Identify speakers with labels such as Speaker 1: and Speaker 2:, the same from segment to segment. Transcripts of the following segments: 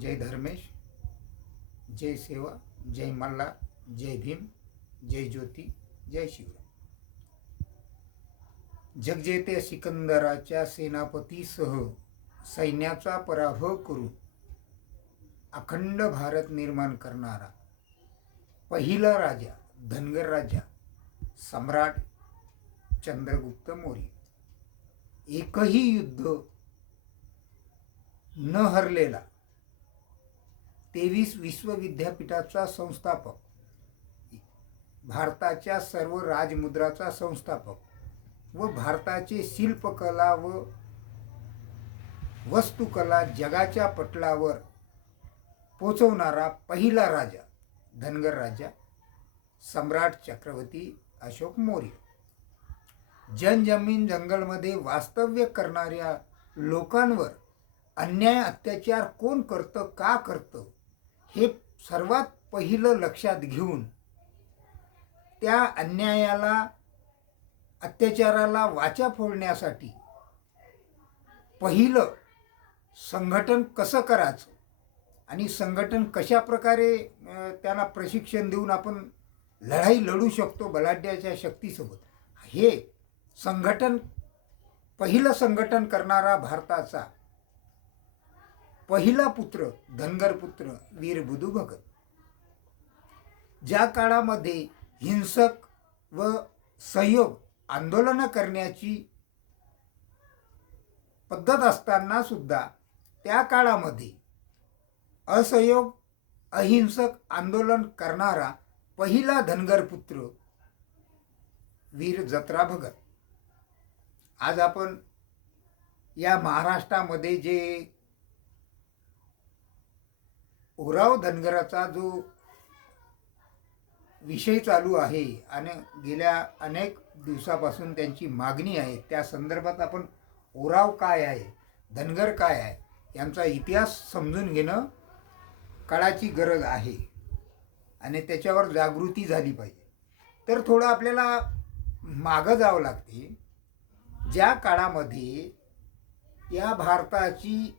Speaker 1: जय धर्मेश जय सेवा जय मल्ला जय भीम जय ज्योती जय शिवराय. जगजेत्या सिकंदराच्या सेनापतीसह सैन्याचा पराभव करून अखंड भारत निर्माण करणारा पहिला राजा धनगर राजा सम्राट चंद्रगुप्त मौर्य. एकही युद्ध न हरलेला तेवीस विश्वविद्यापीठाचा संस्थापक. भारताच्या सर्व राजमुद्राचा संस्थापक व भारताचे शिल्पकला व वस्तुकला जगाच्या पटलावर पोचवणारा पहिला राजा धनगर राजा सम्राट चक्रवर्ती अशोक मौर्य. जनजमीन जंगलमध्ये वास्तव्य करणाऱ्या लोकांवर अन्याय अत्याचार कोण करतं का करतं? हे सर्वात पहिलं लक्षात घेऊन त्या अन्यायाला अत्याचाराला वाचा फोडण्यासाठी पहिलं संघटन कसं करायचं आणि संघटन कशा प्रकारे त्याला प्रशिक्षण देऊन आपण लढाई लढू शकतो बलाढ्याच्या शक्तीसोबत. हे संघटन पहिलं संघटन करणारा भारताचा पहिला पुत्र धनगर पुत्र वीर बुधू भगत. ज्या काळामध्ये हिंसक व सहयोग आंदोलनं करण्याची पद्धत असताना सुद्धा त्या काळामध्ये असहयोग अहिंसक आंदोलन करणारा पहिला धनगर पुत्र वीर जत्रा भगत. आज आपण या महाराष्ट्रामध्ये जे ओराव धनगराचा जो विषय चालू आहे आणि गेल्या अनेक दिवसापासून त्यांची मागणी आहे त्या संदर्भात आपण ओराव काय आहे धनगर काय आहे यांचा इतिहास समजून घेणं काळाची गरज आहे आणि त्याच्यावर जागृती झाली पाहिजे. तर थोडं आपल्याला मागं जावं लागते. ज्या काळामध्ये या भारताची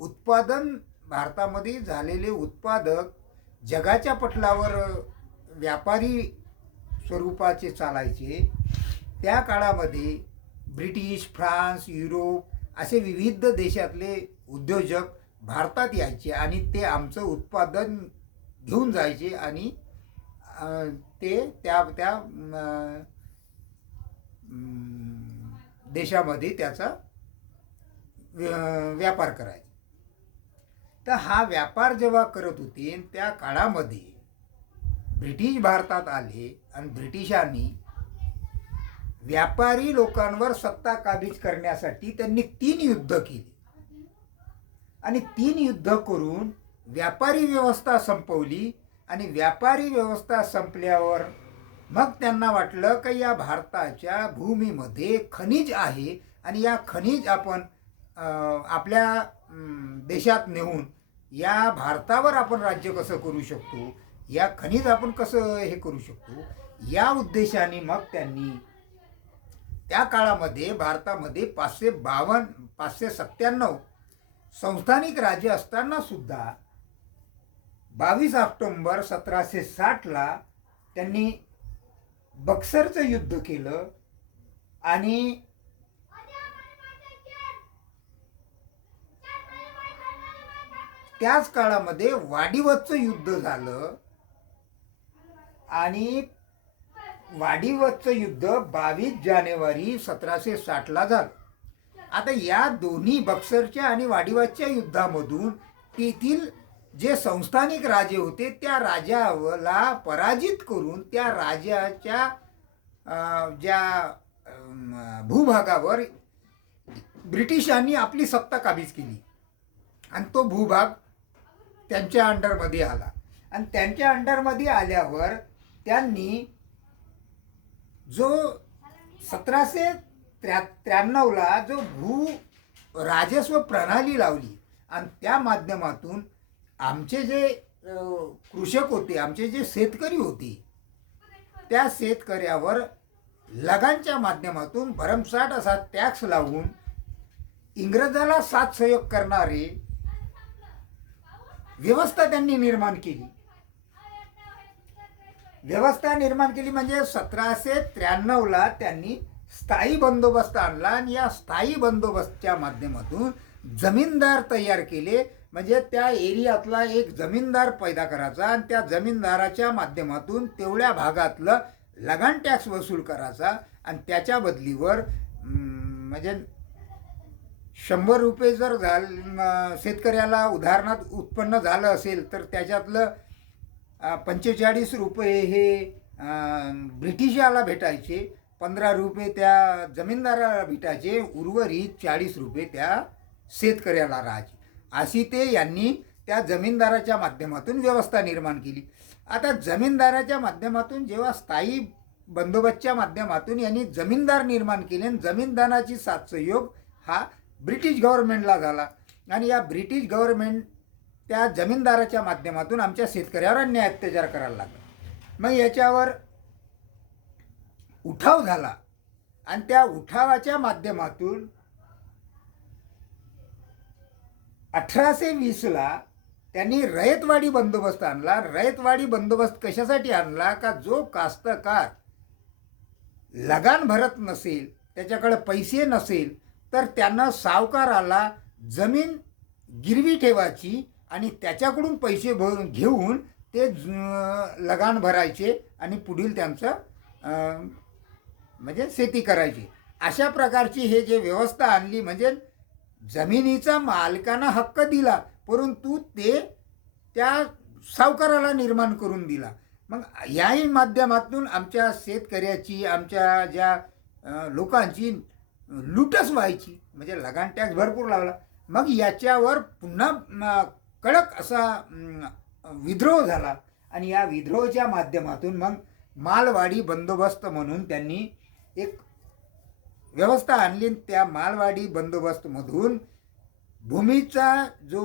Speaker 1: उत्पादन भारतामध्ये झालेले उत्पादक जगाच्या पटलावर व्यापारी स्वरूपाचे चालायचे. त्या काळामध्ये ब्रिटिश फ्रान्स युरोप असे विविध देशातले उद्योजक भारतात यायचे आणि ते आमचं उत्पादन घेऊन जायचे आणि ते त्या त्या देशामध्ये त्याचा व्य- व्यापार करायचे. तर हा व्यापार जेव्हा करत होते त्या काळामध्ये ब्रिटिश भारतात आले आणि ब्रिटिशांनी व्यापारी लोकांवर सत्ता काबीज करण्यासाठी त्यांनी तीन युद्ध केली. आणि तीन युद्ध करून व्यापारी व्यवस्था संपवली आणि व्यापारी व्यवस्था संपल्यावर मग त्यांना वाटलं की या भारताच्या भूमीमध्ये खनिज आहे आणि या खनिज आपण आपल्या देशात नेऊन या भारतावर आपण राज्य कसं करू शकतो? या खनिज आपण कसं हे करू शकतो? या उद्देशाने मग त्यांनी त्या काळामध्ये भारतामध्ये पाचशे बावन्न पाचशे सत्त्याण्णव संस्थानिक राज्य असताना सुद्धा बावीस ऑक्टोंबर सतराशे साठला त्यांनी बक्सरचं युद्ध केलं आणि त्याच काळामध्ये वाडीवतचं युद्ध झालं. आणि वाडिवतचं युद्ध बावीस जानेवारी सतराशे साठला झालं. आता या दोन्ही बक्सरच्या आणि वाडीवतच्या युद्धामधून तेथील जे संस्थानिक राजे होते त्या राजाला पराजित करून त्या राजाच्या ज्या भूभागावर ब्रिटिशांनी आपली सत्ता काबीज केली. आणि तो भूभाग त्यांच्या अंडरमध्ये आला. आणि त्यांच्या अंडरमध्ये आल्यावर त्यांनी जो सतराशे त्र्या त्र्याण्णवला जो भू राजस्व प्रणाली लावली आणि त्या माध्यमातून आमचे जे कृषक होते आमचे जे शेतकरी होते त्या शेतकऱ्यावर लगांच्या माध्यमातून भरमसाठ असा टॅक्स लावून इंग्रजाला साथ सहयोग करणारे व्यवस्था त्यांनी निर्माण केली. व्यवस्था निर्माण केली म्हणजे सतराशे त्र्याण्णवला त्यांनी स्थायी बंदोबस्त आणला आणि या स्थायी बंदोबस्तच्या माध्यमातून जमीनदार तयार केले. म्हणजे त्या एरियातला एक जमीनदार पैदा करायचा आणि त्या जमीनदाराच्या माध्यमातून तेवढ्या भागातलं लगान टॅक्स वसूल करायचा आणि त्याच्या बदलीवर म्हणजे शंभर रुपये जर झाल शेतकऱ्याला उदाहरणार्थ उत्पन्न झालं असेल तर त्याच्यातलं पंचेचाळीस रुपये हे ब्रिटिशाला भेटायचे पंधरा रुपये त्या जमीनदाराला भेटायचे उर्वरित चाळीस रुपये त्या शेतकऱ्याला राहायचे. अशी ते यांनी त्या जमीनदाराच्या माध्यमातून व्यवस्था निर्माण केली. आता जमीनदाराच्या माध्यमातून जेव्हा स्थायी बंदोबस्तच्या माध्यमातून यांनी जमीनदार निर्माण केले आणि जमीनदाराची साथ सहयोग हा ब्रिटिश गव्हर्नमेंटला झाला. आणि या ब्रिटिश गव्हर्नमेंट त्या जमीनदाराच्या माध्यमातून आमच्या शेतकऱ्यावर अन्याय अत्याचार करायला लागला. मग याच्यावर उठाव झाला. आणि त्या उठावाच्या माध्यमातून अठराशे वीसला त्यांनी रयतवाडी बंदोबस्त आणला. रयतवाडी बंदोबस्त कशासाठी आणला? का जो कास्तकार लगान भरत नसेल त्याच्याकडे पैसे नसेल तर त्यांना सावकाराला जमीन गिरवी ठेवायची आणि त्याच्याकडून पैसे भरून घेऊन ते ज- लगान भरायचे आणि पुढील त्यांचं म्हणजे शेती करायची. अशा प्रकारची हे जे व्यवस्था आणली म्हणजे जमिनीचा मालकांना हक्क दिला परंतु ते त्या सावकाराला निर्माण करून दिला. मग याही माध्यमातून आमच्या शेतकऱ्याची आमच्या ज्या लोकांची लूटच व्हायची. म्हणजे लगान टॅक्स भरपूर लागला मग याच्यावर पुन्हा कडक असा विद्रोह झाला. आणि या विद्रोहाच्या माध्यमातून मग मालवाडी बंदोबस्त म्हणून त्यांनी एक व्यवस्था आणली. आणि त्या मालवाडी बंदोबस्तमधून भूमीचा जो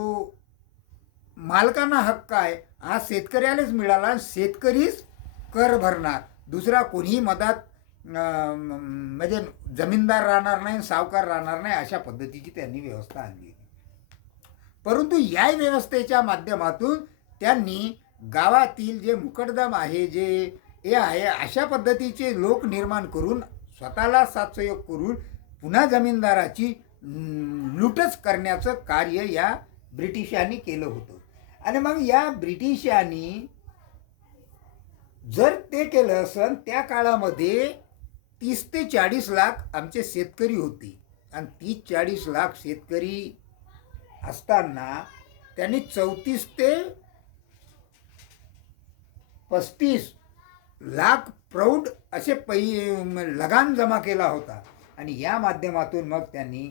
Speaker 1: मालकांना हक्क आहे हा शेतकऱ्यालाच मिळाला आणि शेतकरीच कर भरणार. दुसरा कोणीही मदत म्हणजे जमीनदार राहणार नाही सावकार राहणार नाही अशा पद्धतीची त्यांनी व्यवस्था आणली परंतु या व्यवस्थेच्या माध्यमातून त्यांनी गावातील जे मुकदम आहे जे हे आहे अशा पद्धतीचे लोक निर्माण करून स्वतःला साथसहयोग करून पुन्हा जमीनदाराची लूटच करण्याचं कार्य या ब्रिटिशांनी केलं होतं. आणि मग या ब्रिटिशांनी जर ते केलं असन त्या काळामध्ये तीस ते चाळीस लाख आमचे शेतकरी होते. आणि तीस चाळीस लाख शेतकरी असताना त्यांनी चौतीस ते पस्तीस लाख प्रौढ असे पै लगान जमा केला होता. आणि या माध्यमातून मग त्यांनी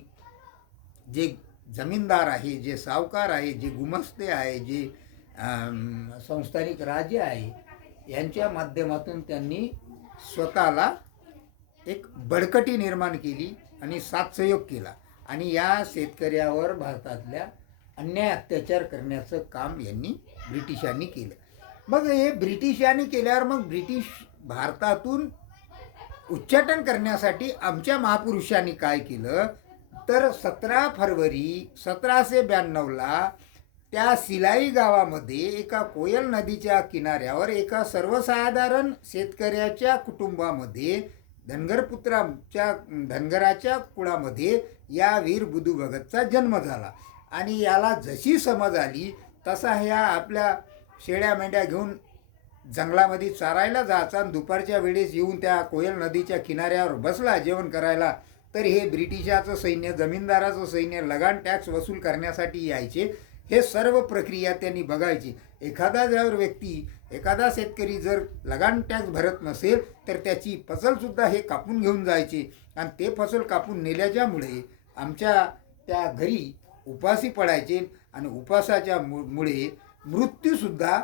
Speaker 1: जे जमीनदार आहे जे सावकार आहे जे गुमस्ते आहे जे संस्थानिक राजे आहे यांच्या माध्यमातून त्यांनी स्वतःला एक बळकटी निर्माण केली आणि साथसहयोग केला. आणि या शेतकऱ्यावर भारतातल्या अन्याय अत्याचार करण्याचं काम यांनी ब्रिटिशांनी केलं. मग हे ब्रिटिशांनी केल्यावर मग ब्रिटिश भारतातून उच्चाटन करण्यासाठी आमच्या महापुरुषांनी काय केलं? तर सतरा फरवरी सतराशे ब्याण्णवला त्या सिलाई गावामध्ये एका कोयल नदीच्या किनाऱ्यावर एका सर्वसाधारण शेतकऱ्याच्या कुटुंबामध्ये धनगरपुत्राच्या धनगराच्या कुळामध्ये या वीर बुधू भगतचा जन्म झाला. आणि याला जशी समज आली तसा ह्या आपल्या शेळ्या मेंढ्या घेऊन जंगलामध्ये चारायला जायचा आणि दुपारच्या वेळेस येऊन त्या कोयल नदीच्या किनाऱ्यावर बसला जेवण करायला. तर हे ब्रिटिशाचं सैन्य जमीनदाराचं सैन्य लगान टॅक्स वसूल करण्यासाठी यायचे. हे सर्व प्रक्रिया त्यांनी बघायची. एखादा जर व्यक्ती एखादा शेतकरी जर लगान टॅक्स भरत नसेल तर त्याची फसलसुद्धा हे कापून घेऊन जायचे. आणि ते फसल कापून नेल्याच्यामुळे आमच्या त्या घरी उपासी पडायचे आणि उपासाच्या मु मुळे मृत्यूसुद्धा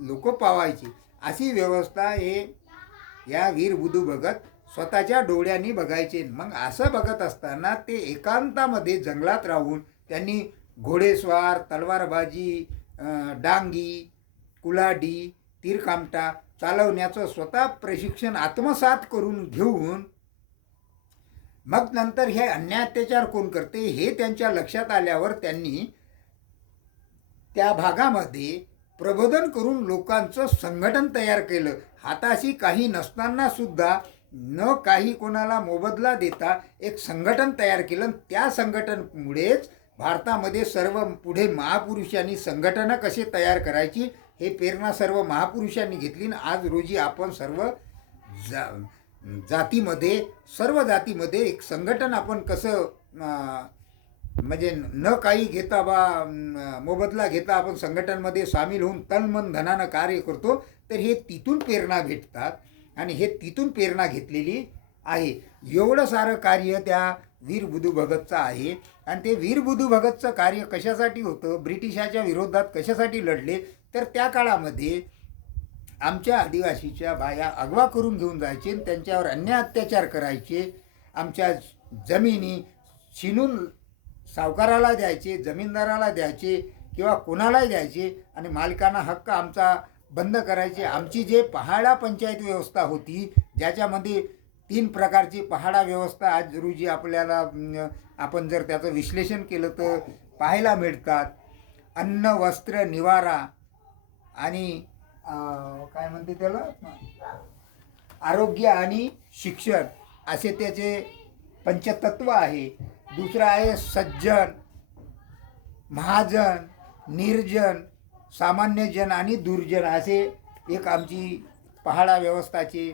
Speaker 1: लोक पावायचे. अशी व्यवस्था हे या वीर बुधू भगत स्वतःच्या डोळ्यांनी बघायचे. मग असं बघत असताना ते एकांतामध्ये जंगलात राहून त्यांनी घोडेस्वार तलवारबाजी डांगी कुलाडी तीरकामटा चालवण्याचं स्वतः प्रशिक्षण आत्मसात करून घेऊन मग नंतर हे अन्याय अत्याचार कोण करते हे त्यांच्या लक्षात आल्यावर त्यांनी त्या भागामध्ये प्रबोधन करून लोकांचं संघटन तयार केलं. हाताशी काही नसताना सुद्धा न काही कोणाला मोबदला देता एक संघटन तयार केलं. आणि त्या संघटनमुळेच भारतामध्ये सर्व पुढे महापुरुषांनी संघटना कसे तयार करायची हे प्रेरणा सर्व महापुरुषांनी घेतली आणि आज रोजी आपण सर्व जा जातीमध्ये सर्व जातीमध्ये एक संघटन आपण कसं म्हणजे न काही घेता बा मोबदला घेता आपण संघटनमध्ये सामील होऊन तन मन धनानं कार्य करतो तर हे तिथून प्रेरणा भेटतात. आणि हे तिथून प्रेरणा घेतलेली आहे. एवढं सारं कार्य त्या वीर बुधू भगतचा आहे. आणि ते वीर बुधू भगतचं कार्य कशासाठी होतं? ब्रिटिशाच्या विरोधात कशासाठी लढले? तर त्या काळामध्ये आमच्या आदिवासीच्या बाया अगवा करून घेऊन जायचे आणि त्यांच्यावर अन्याय अत्याचार करायचे. आमच्या जमिनी शिनून सावकाराला द्यायचे जमीनदाराला द्यायचे किंवा कोणालाही द्यायचे. आणि मालकांना हक्क आमचा बंद करायचे. आमची जे पहाडा पंचायत व्यवस्था होती ज्याच्यामध्ये तीन प्रकारची पहाडा व्यवस्था आज रोजी आपल्याला आपण जर त्याचं विश्लेषण केलं तर पाहायला मिळतात. अन्न वस्त्र निवारा आणि काय म्हणते त्याला? आरोग्य आणि शिक्षण असे त्याचे पंचतत्व आहे. दुसरं आहे सज्जन महाजन निर्जन सामान्यजन आणि दुर्जन असे एक आमची पहाडा व्यवस्थाची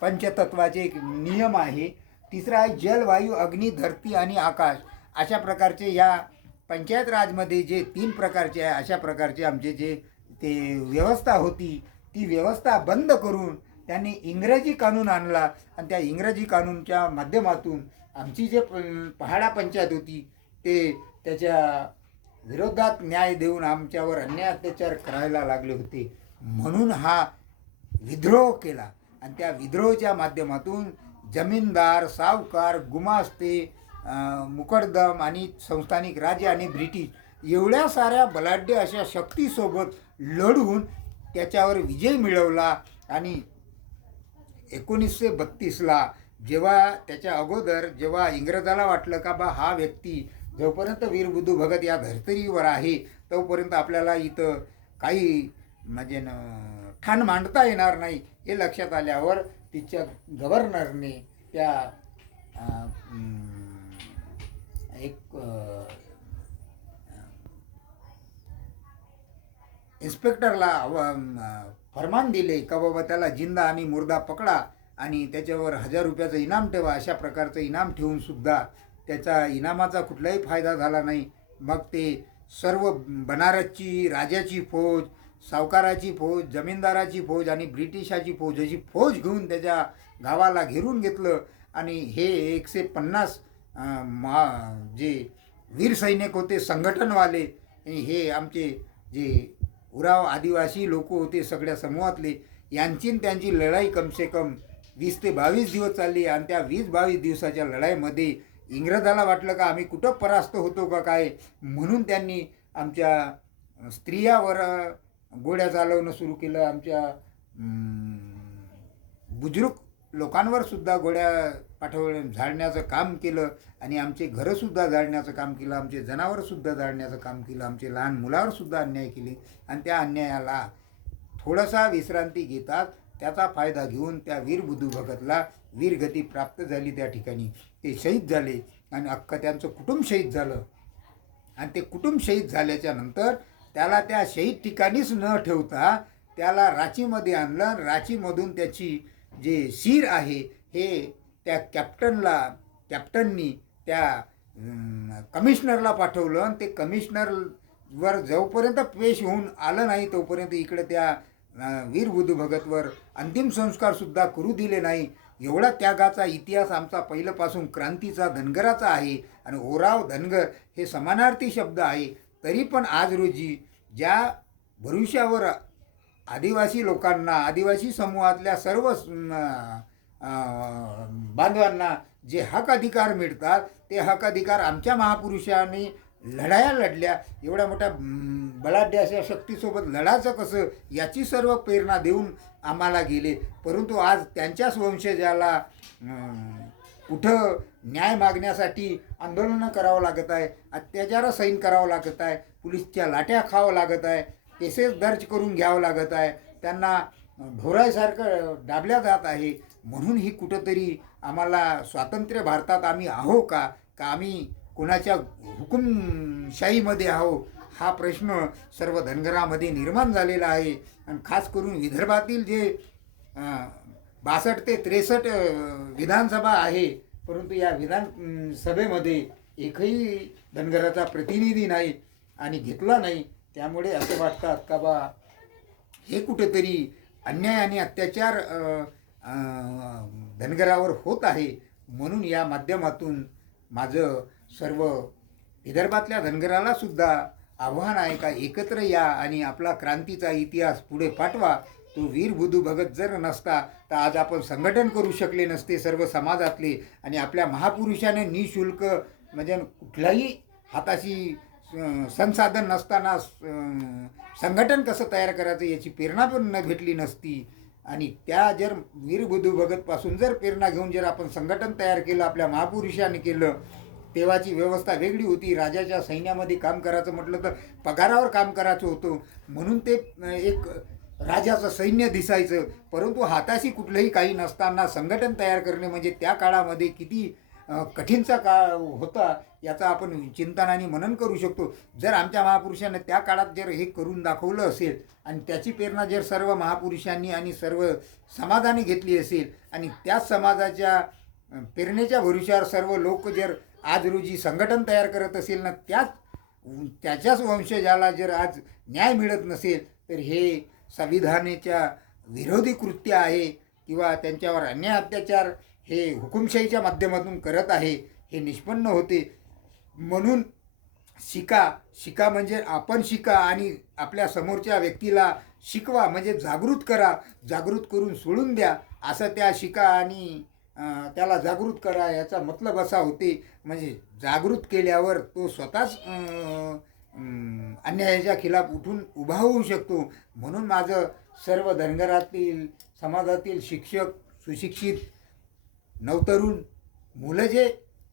Speaker 1: पंचतत्वाचे एक नियम आहे. तिसरा आहे जल वायू अग्नी धरती आणि आकाश. अशा प्रकारचे या पंचायत राजमध्ये जे तीन प्रकारचे आहे अशा प्रकारचे आमचे जे ते व्यवस्था होती ती व्यवस्था बंद करून त्यांनी इंग्रजी कानून आणला आणि त्या इंग्रजी कानूनच्या माध्यमातून आमची जे प- पहाडा पंचायत होती ते त्याच्या विरोधात न्याय देऊन आमच्यावर अन्याय अत्याचार करायला लागले होते. म्हणून हा विद्रोह केला. आणि त्या विद्रोहाच्या माध्यमातून जमीनदार सावकार गुमास्ते अं, मुकरदम आणि संस्थानिक राजे आणि ब्रिटिश एवढ्या साऱ्या बलाढ्य अशा शक्तीसोबत लढून त्याच्यावर विजय मिळवला आणि एकोणीसशे बत्तीसला जेव्हा त्याच्या अगोदर जेव्हा इंग्रजाला वाटलं का बा हा व्यक्ती जोपर्यंत वीरबुद्धू भगत या धर्तरीवर आहे तोपर्यंत आपल्याला इथं काही म्हणजे न ठाण मांडता येणार नाही. हे लक्षात आल्यावर तिच्या गव्हर्नरने त्या एक इन्स्पेक्टरला फरमान दिले का बाबा त्याला जिंदा आणि मुर्दा पकडा आणि त्याच्यावर हजार रुपयाचं इनाम ठेवा अशा प्रकारचं इनाम ठेवून सुद्धा त्याचा इनामाचा कुठलाही फायदा झाला नाही. मग ते सर्व बनारसची राजाची फौज सावकाराची फौज जमीनदाराची फौज आणि ब्रिटिशाची फौज अशी फौज घेऊन त्याच्या गावाला घेरून घेतलं आणि हे एकशे पन्नास मा जे वीर सैनिक होते संघटनवाले हे आमचे जे उराव आदिवासी लोक होते सगळ्या समूहातले यांची त्यांची लढाई कमसे कम वीस ते बावीस दिवस चालली आणि त्या वीस बावीस दिवसाच्या लढाईमध्ये इंग्रजाला वाटलं का आम्ही कुठं परास्त होतो का काय? म्हणून त्यांनी आमच्या स्त्रियावर गोड्या चालवणं सुरू केलं. आमच्या बुजुर्ग लोकांवर सुद्धा गोड्या पाठव झाडण्याचं काम केलं. आणि आमचे घरंसुद्धा जाळण्याचं काम केलं. आमचे जनावरसुद्धा जाळण्याचं काम केलं. आमचे लहान मुलावरसुद्धा अन्याय केले. आणि त्या अन्यायाला थोडासा विश्रांती घेतात. त्याचा फायदा घेऊन त्या वीर बुद्धू भगतला वीरगती प्राप्त झाली त्या ठिकाणी. ते शहीद झाले. आणि अख्खं त्यांचं कुटुंब शहीद झालं. आणि ते कुटुंब शहीद झाल्याच्यानंतर त्याला त्या शहीद ठिकाणीच न ठेवता त्याला रांचीमध्ये आणलं. रांचीमधून त्याची जे शीर आहे हे त्या कॅप्टनला कॅप्टननी त्या कमिशनरला पाठवलं आणि ते कमिशनरवर जोपर्यंत पेश होऊन आलं नाही तोपर्यंत इकडे त्या वीर बुद्धू भगतवर अंतिम संस्कारसुद्धा करू दिले नाही. एवढा त्यागाचा इतिहास आमचा पहिल्यापासून क्रांतीचा धनगराचा आहे आणि ओराव धनगर हे समानार्थी शब्द आहे. तरी पण आज रोजी ज्या भविष्यावर आदिवासी लोकांना आदिवासी समूहातल्या सर्व बांधवांना जे हक अधिकार मिळतात ते हक अधिकार आमच्या महापुरुषांनी लढाया लढल्या. एवढ्या मोठ्या बलाढ्य अशा शक्तीसोबत लढायचं कसं याची सर्व प्रेरणा देऊन आम्हाला गेले. परंतु आज त्यांच्याच वंशजाला कुठं न्याय मागण्यासाठी आंदोलनं करावं लागत आहे अत्याचार सैन करावं लागत आहे पुलिसच्या लाट्या खावं लागत आहे केसेस दर्ज करून घ्यावं लागत आहे त्यांना ढोरायसारखं डाबल्या जात आहे. म्हणून ही कुठंतरी आम्हाला स्वातंत्र्य भारतात आम्ही आहो का? का आम्ही कोणाच्या हुकुमशाहीमध्ये आहो? हा प्रश्न सर्व धनगरामध्ये निर्माण झालेला आहे. आणि खास करून विदर्भातील जे बासष्ट ते त्रेसष्ट विधानसभा आहे परंतु या विधान सभेमध्ये एकही धनगराचा प्रतिनिधी नाही आणि घेतला नाही त्यामुळे असं वाटतात का बा हे कुठेतरी अन्याय आणि अत्याचार धनगरावर होत आहे म्हणून या माध्यमातून माझं सर्व विदर्भातल्या धनगराला सुद्धा आव्हान आहे का एकत्र या आणि आपला क्रांतीचा इतिहास पुढे पाठवा तो वीर बुधू भगत जर नसता तर आज आपण संघटन करू शकले नसते सर्व समाजातले. आणि आपल्या महापुरुषाने निशुल्क म्हणजे कुठल्याही हाताशी संसाधन नसताना संघटन कसं तयार करायचं याची प्रेरणा पण न भेटली नसती. आणि त्या जर वीरबुधू भगतपासून जर प्रेरणा घेऊन जर आपण संघटन तयार केलं आपल्या महापुरुषाने केलं तेव्हाची व्यवस्था वेगळी होती. राजाच्या सैन्यामध्ये काम करायचं म्हटलं तर पगारावर काम करायचं होतं. म्हणून ते एक राजाचं सैन्य दिसायचं. परंतु हाताशी कुठलंही काही नसताना संघटन तयार करणे म्हणजे त्या काळामध्ये किती कठीणचा काळ होता याचा आपण चिंतन आणि मनन करू शकतो. जर आमच्या महापुरुषांना त्या काळात जर हे करून दाखवलं असेल आणि त्याची प्रेरणा जर सर्व महापुरुषांनी आणि सर्व समाजाने घेतली असेल आणि त्याच समाजाच्या प्रेरणेच्या भरोश्यावर सर्व लोक जर आज रोजी संघटन तयार करत असेल ना त्याच त्याच्याच वंशजाला जर आज न्याय मिळत नसेल तर हे संविधानाच्या विरोधी कृत्य आहे किंवा त्यांच्यावर अन्याय अत्याचार हे हुकुमशाहीच्या माध्यमातून करत आहे हे निष्पन्न होते. म्हणून शिका शिका म्हणजे आपण शिका आणि आपल्या समोरच्या व्यक्तीला शिकवा म्हणजे जागृत करा जागृत करून सोडून द्या. असं त्या शिका आणि त्याला जागृत करा याचा मतलब असा होते. म्हणजे जागृत केल्यावर तो स्वतःच अन्यायाच्या खिलाफ उठून उभा होऊ शकतो. म्हणून माझं सर्व धनगरातील समाजातील शिक्षक सुशिक्षित नवतरुण मुलं जे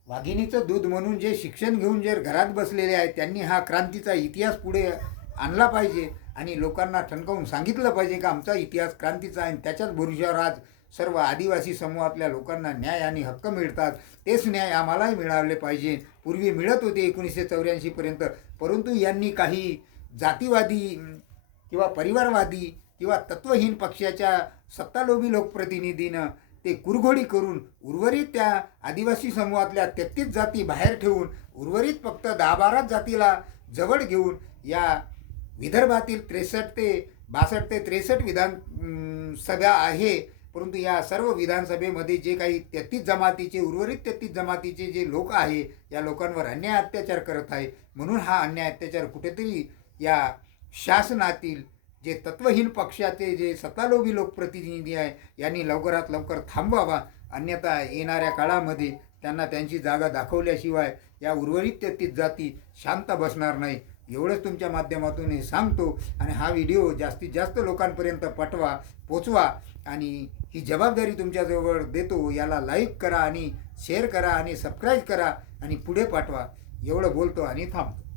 Speaker 1: वाघिणीचं दूध म्हणून जे शिक्षण घेऊन जे घरात बसलेले आहेत त्यांनी हा क्रांतीचा इतिहास पुढे आणला पाहिजे आणि लोकांना ठणकावून सांगितलं पाहिजे का आमचा इतिहास क्रांतीचा आहे आणि त्याच्याच भरुष्यावर आज सर्व आदिवासी समूहातल्या लोकांना न्याय आणि हक्क मिळतात. तेच न्याय आम्हालाही मिळाले पाहिजे. पूर्वी मिळत होते एकोणीसशे चौऱ्याऐंशीपर्यंत परंतु यांनी काही जातीवादी किंवा परिवारवादी किंवा तत्वहीन पक्षाच्या सत्तालोभी लोकप्रतिनिधीनं ते कुरघोडी करून उर्वरित त्या आदिवासी समूहातल्या तेहतीस जाती बाहेर ठेवून उर्वरित फक्त दहा बारा जातीला जवळ घेऊन या विदर्भातील त्रेसष्ट ते बासष्ट ते त्रेसष्ट विधान सभा आहे. परंतु या सर्व विधानसभेमध्ये जे काही तेहतीस जमातीचे उर्वरित तेहतीस जमातीचे जे लोक आहे या लोकांवर अन्याय अत्याचार करत आहे. म्हणून हा अन्याय अत्याचार कुठेतरी या शासनातील जे तत्वहीन पक्षाचे जे सत्तालोभी लोकप्रतिनिधी आहे यांनी लवकरात लवकर थांबवावा. अन्यथा येणाऱ्या काळामध्ये त्यांना त्यांची जागा दाखवल्याशिवाय या उर्वरित तेहतीस जाती शांत बसणार नाही. एवढंच तुमच्या माध्यमातून हे सांगतो. आणि हा व्हिडिओ जास्तीत जास्त लोकांपर्यंत पाठवा पोचवा. आणि ही जबाबदारी तुमच्याजवळ देतो याला लाईक करा आणि शेअर करा आणि सबस्क्राईब करा आणि पुढे पाठवा. एवढं बोलतो आणि थांबतो.